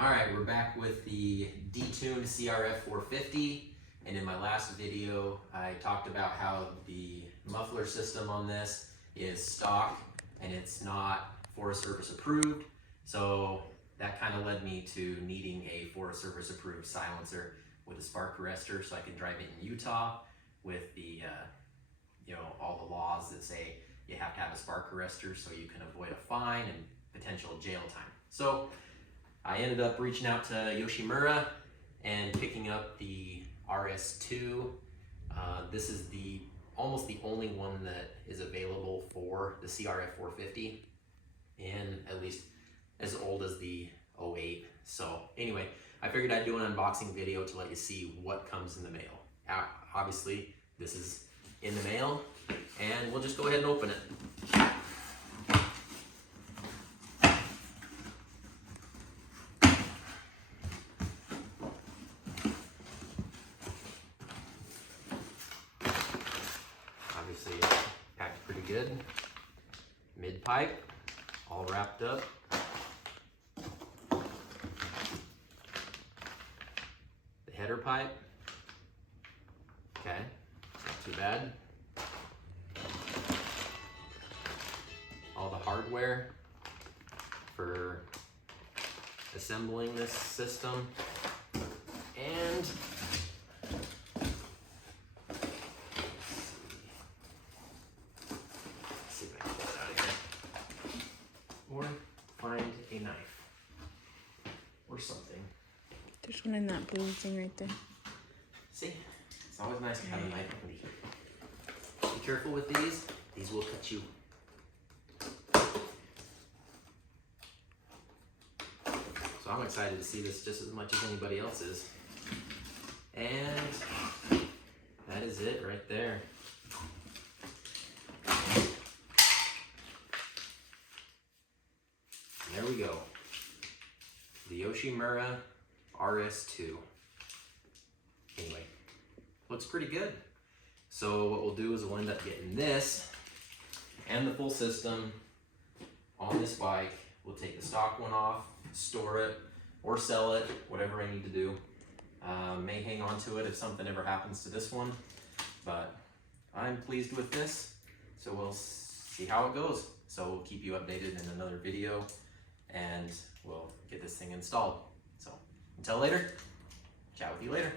Alright, we're back with the detuned CRF450, and in my last video I talked about how the muffler system on this is stock and it's not Forest Service approved, so that kind of led me to needing a Forest Service approved silencer with a spark arrestor so I can drive it in Utah with the all the laws that say you have to have a spark arrestor so you can avoid a fine and potential jail time. So I ended up reaching out to Yoshimura and picking up the RS-2. This is almost the only one that is available for the CRF450, and at least as old as the 08. So anyway, I figured I'd do an unboxing video to let you see what comes in the mail. Obviously, this is in the mail, and we'll just go ahead and open it. Obviously, it's packed pretty good. Mid pipe, all wrapped up. The header pipe, okay, not too bad. All the hardware for assembling this system, and see if I can pull it out of here, or find a knife or something. There's one in that blue thing right there. See, it's always nice to have a knife handy. Be careful with these. These will cut you. So I'm excited to see this just as much as anybody else is. And that is it right there. There we go. The Yoshimura RS-2. Anyway, looks pretty good. So what we'll do is we'll end up getting this and the full system on this bike. We'll take the stock one off, store it, or sell it, whatever I need to do. May hang on to it if something ever happens to this one, but I'm pleased with this, so we'll see how it goes. So we'll keep you updated in another video, and we'll get this thing installed. So until later, chat with you later.